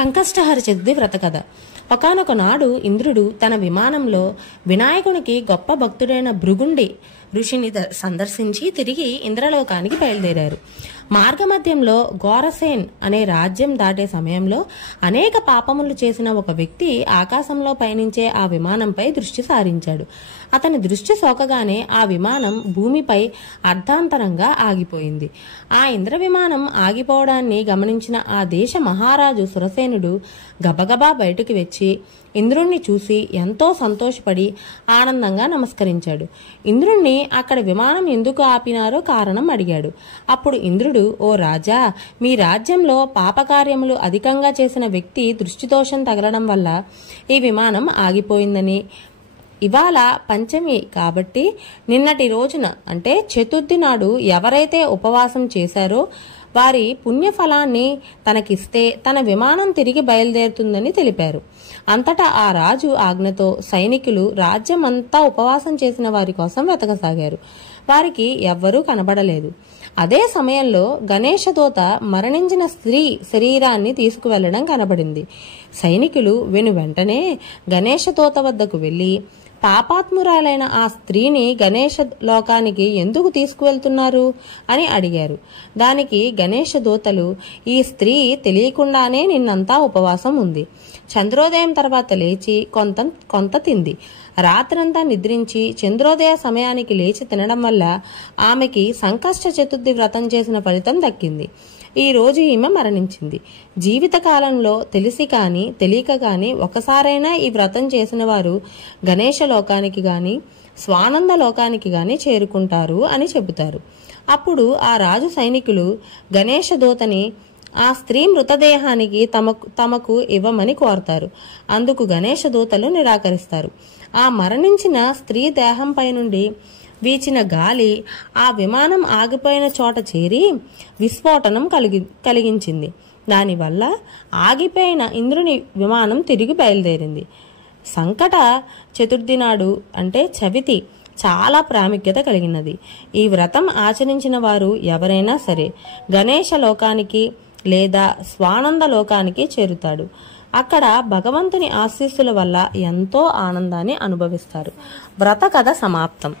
సంకష్టహర చతుర్థి వ్రత కథ. ఒకానొక నాడు ఇంద్రుడు తన విమానంలో వినాయకునికి గొప్ప భక్తుడైన భృగుండి ఋషిని సందర్శించి తిరిగి ఇంద్రలోకానికి బయలుదేరారు. మార్గమధ్యంలో ఘోరసేన్ అనే రాజ్యం దాటే సమయంలో అనేక పాపములు చేసిన ఒక వ్యక్తి ఆకాశంలో పయనించే ఆ విమానంపై దృష్టి సారించాడు. అతని దృష్టి సోకగానే ఆ విమానం భూమిపై అర్ధాంతరంగా ఆగిపోయింది. ఆ ఇంద్ర విమానం ఆగిపోవడాన్ని గమనించిన ఆ దేశ మహారాజు సురసేనుడు గబగబా బయటికి వచ్చి ఇంద్రుణ్ణి చూసి ఎంతో సంతోషపడి ఆనందంగా నమస్కరించాడు. ఇంద్రుణ్ణి అక్కడ విమానం ఎందుకు ఆపినారో కారణం అడిగాడు. అప్పుడు ఇంద్రుడు, ఓ రాజా, మీ రాజ్యంలో పాపకార్యములు అధికంగా చేసిన వ్యక్తి దృష్టిదోషం తగలడం వల్ల ఈ విమానం ఆగిపోయిందని, ఇవాళ పంచమి కాబట్టి నిన్నటి రోజున అంటే చతుర్థి నాడు ఎవరైతే ఉపవాసం చేశారో వారి పుణ్యఫలాన్ని తనకిస్తే తన విమానం తిరిగి బయలుదేరుతుందని తెలిపారు. అంతటా ఆ రాజు ఆజ్ఞతో సైనికులు రాజ్యమంతా ఉపవాసం చేసిన వారి కోసం వెతకసాగారు. వారికి ఎవ్వరూ కనబడలేదు. అదే సమయంలో గణేశదూత మరణించిన స్త్రీ శరీరాన్ని తీసుకువెళ్లడం కనబడింది. సైనికులు వెంటనే గణేశదూత వద్దకు వెళ్లి పాపాత్మురాలైన ఆ స్త్రీని గణేశ లోకానికి ఎందుకు తీసుకువెళ్తున్నారు అని అడిగారు. దానికి గణేశ దూతలు, ఈ స్త్రీ తెలియకుండానే నిన్నంతా ఉపవాసం ఉంది. చంద్రోదయం తర్వాత లేచి కొంత తింది. రాత్రంతా నిద్రించి చంద్రోదయ సమయానికి లేచి తినడం వల్ల ఆమెకి సంకష్ట చతుర్థి వ్రతం చేసిన ఫలితం దక్కింది. ఈ రోజు ఈమె మరణించింది. జీవితకాలంలో తెలిసి కాని తెలియక కాని ఒకసారైనా ఈ వ్రతం చేసిన వారు గణేశ లోకానికి గాని స్వానంద లోకానికి గాని చేరుకుంటారు అని చెబుతారు. అప్పుడు ఆ రాజు సైనికులు గణేశ దూతని ఆ స్త్రీ మృతదేహానికి తమకు ఇవ్వమని కోరతారు. అందుకు గణేశ దూతలు నిరాకరిస్తారు. ఆ మరణించిన స్త్రీ దేహంపై నుండి వీచిన గాలి ఆ విమానం ఆగిపోయిన చోట చేరి విస్ఫోటనం కలిగించింది. దానివల్ల ఆగిపోయిన ఇంద్రుని విమానం తిరిగి బయలుదేరింది. సంకట చతుర్థి నాడు అంటే చవితి చాలా ప్రాముఖ్యత కలిగినది. ఈ వ్రతం ఆచరించిన వారు ఎవరైనా సరే గణేశ లోకానికి లేదా స్వానంద లోకానికి చేరుతాడు. అక్కడ భగవంతుని ఆశీస్సుల వల్ల ఎంతో ఆనందాన్ని అనుభవిస్తారు. వ్రత కథ సమాప్తం.